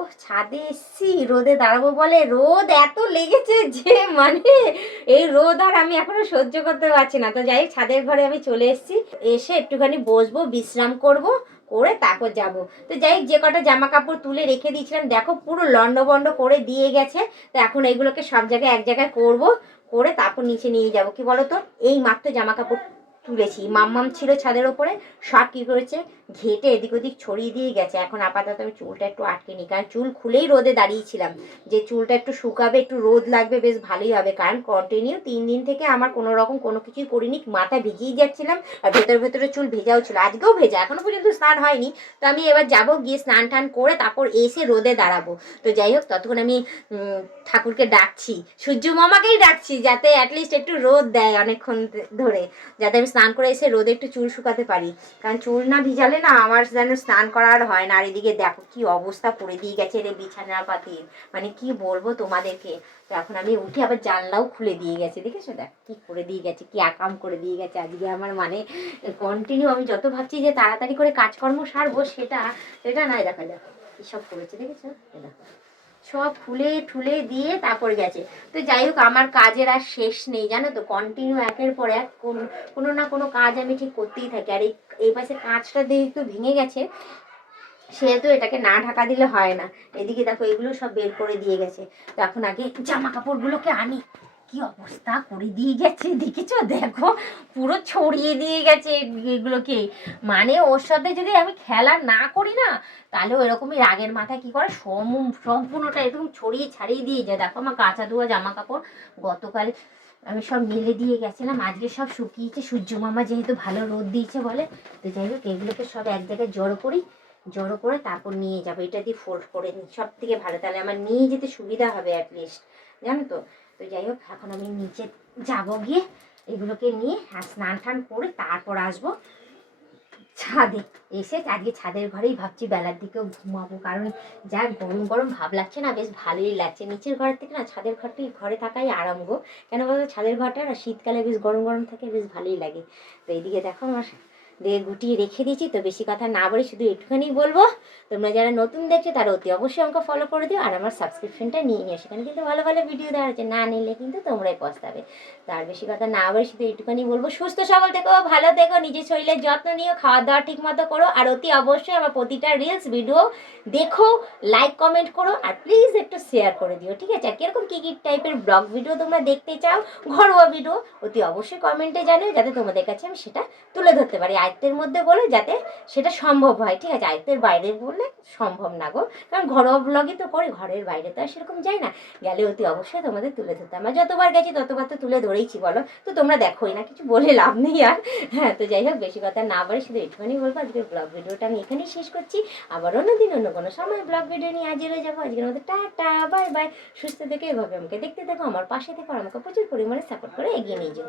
ও ছাদে এসছি, রোদে দাঁড়াবো বলে। রোদ এত লেগেছে যে মানে এই রোদ আর আমি এখনও সহ্য করতে পারছি না। তো যাই ছাদের ঘরে আমি চলে এসেছি। এসে একটুখানি বসবো, বিশ্রাম করব, করে তারপর যাব। তো যাই যে কটা জামা কাপড় তুলে রেখে দিয়েছিলাম, দেখো পুরো লন্ড বন্ড করে দিয়ে গেছে। তো এখন এইগুলোকে সব জায়গায় এক জায়গায় করব, করে তারপর নিচে নিয়ে যাব। কি বলো তো এই মাত্র জামা কাপড় তুলেছি। মাম্মাম ছিল ছাদের ওপরে, সব কি করেছে? ঘেটে এদিক ওদিক ছড়িয়ে দিয়ে গেছে। এখন আপাতত আমি চুলটা একটু আটকে নিই কারণ চুল খুলেই রোদে দাঁড়িয়েছিলাম। যে চুলটা একটু শুকাবে, একটু রোদ লাগবে, বেশ ভালোই হবে। কারণ কন্টিনিউ তিন দিন থেকে আমার কোনো রকম কোনো কিছুই করিনি, মাথা ভিজিয়ে যাচ্ছিলাম আর ভেতরে ভেতরে চুল ভেজাও ছিল। আজকেও ভেজা, এখনও পর্যন্ত স্নান হয়নি। তো আমি এবার যাব, গিয়ে স্নান টান করে তারপর এসে রোদে দাঁড়াবো। তো যাই হোক, ততক্ষণ আমি ঠাকুরকে ডাকছি। সূর্য মামাকেই ডাকছি, যাতে অ্যাটলিস্ট একটু রোদ দেয় অনেকক্ষণ ধরে, যাতে আমি স্নান করে এসে রোদে একটু চুল শুকাতে পারি। কারণ চুল না ভিজালে না আমার যেন স্নান করা আর হয় না। আর এদিকে দেখো কি অবস্থা করে দিয়ে গেছে রে বিছানা পাতির মানে কি বলব তোমাদেরকে? তো এখন আমি উঠে আবার জানলাও খুলে দিয়ে গেছে, দেখেছ? দেখ কি করে দিয়ে গেছে, কি আকাম করে দিয়ে গেছে। আজকে আমার মানে কন্টিনিউ আমি যত ভাবছি যে তাড়াতাড়ি করে কাজকর্ম সারবো সেটা সেটা নাই দেখা দেখো এসব করেছে, দেখেছ? দেখো। সব ফুলে ঠুলে দিয়ে তারপর গেছে। তো যাই হোক, আমার কাজের আর শেষ নেই, জানো তো? কন্টিনিউ একের পর এক কোন- না কোনো কাজ আমি ঠিক করতেই থাকি। আর এই এই পাশে কাঁচটা দিয়ে একটু ভেঙে গেছে, সেহেতু এটাকে না ঢাকা দিলে হয় না। এদিকে দেখো, এগুলো সব বের করে দিয়ে গেছে। তো এখন আগে জামা কাপড়গুলোকে আনি। কি অবস্থা? করে দিয়ে গেছে? দেখেছ? দেখো, পুরো ছড়িয়ে দিয়ে গেছে এগুলোকে। মানে ওর সাথে যদি আমি খেলা না করি না, তাহলে এরকমই রাগের মাথায় কি করে? সম- সম্পূর্ণটা এরকম ছড়িয়ে ছাড়িয়ে দিয়ে যায়। দেখো আমার কাঁচা ধোয়া জামা কাপড় গতকাল আমি সব মেলে দিয়ে গেছিলাম। আজকে সব শুকিয়েছে। সূর্য মামা যেহেতু ভালো রোদ দিয়েছে বলে, তো যাই হোক, এগুলোকে সব এক জায়গায় জড়ো করি। জড়ো করে তারপর নিয়ে যাব। এটা দিয়ে ফোল্ড করে নিই। সব থেকে ভালো। তাহলে আমার নিয়ে যেতে সুবিধা হবে অ্যাটলিস্ট জানো তো? তো যাই হোক, এখন আমি নিচে যাব গিয়ে। এগুলোকে নিয়ে আর স্নান টান করে তারপর আসব। ছাদে এসে আজকে ছাদের ঘরেই ভাবছি বেলার দিকেও ঘুমাবো, কারণ যা গরম গরম ভাব লাগছে না, বেশ ভালোই লাগছে। নিচের ঘরের থেকে না, ছাদের ঘরটি ঘরে থাকাই আরাম গো কেন বলতো, ছাদের ঘরটা না, শীতকালে বেশ গরম গরম থাকে, বেশ ভালোই লাগে। তো এইদিকে দেখো আমার দিয়ে গুটিয়ে রেখে দিয়েছি। তো বেশি কথা না বলে শুধু একটুখানি বলব, তোমরা যারা নতুন দেখছ তারা অতি অবশ্যই আমাকে ফলো করে দিও আর আমার সাবস্ক্রিপশনটা নিয়ে নিও সেখানে কিন্তু ভালো ভালো ভিডিও দেওয়া হচ্ছে না নিলে কিন্তু তোমরাই পস্তাবে। তার বেশি কথা না বলে শুধু একটুখানি বলব, সুস্থ সবল থেকো, ভালো থেকো, নিজের শরীরের যত্ন নিও খাওয়া দাওয়া ঠিক মতো করো আর অতি অবশ্যই আমার প্রতিটা রিলস ভিডিও দেখো লাইক কমেন্ট করো আর প্লিজ একটু শেয়ার করে দিও, ঠিক আছে? আর কীরকম কী কী টাইপের ব্লগ ভিডিও তোমরা দেখতে চাও, ঘরোয়া ভিডিও অতি অবশ্যই কমেন্টে জানিও যাতে তোমাদের কাছে আমি সেটা তুলে ধরতে পারি। আয়ত্তের মধ্যে বলে যাতে সেটা সম্ভব হয়। ঠিক আছে, আয়ত্তের বাইরে বললে সম্ভব না গো। কারণ ঘরোয়া ব্লগই তো করি, ঘরের বাইরে তো আর সেরকম যাই না। গেলে অতি অবশ্যই তোমাদের তুলে ধরতে। আমরা যতবার গেছি ততবার তো তুলে ধরেইছি, বলো? তো তোমরা দেখোই না, কিছু বলে লাভ নেই আর। হ্যাঁ তো যাই হোক, বেশি কথা না বলে শুধু একটুখানি বলব, আজকের ব্লগ ভিডিওটা আমি এখানেই শেষ করছি। আবার অন্য দিন, অন্য কোনো সময় ব্লগ ভিডিও নিয়ে হাজির হয়ে যাব। আজকের মধ্যে টাটা বাই বাই সুস্থ থেকে, এভাবে আমাকে দেখতে থাকো, আমার পাশে থেকো আমাকে প্রচুর পরিমাণে সাপোর্ট করে এগিয়ে নিয়ে যাও।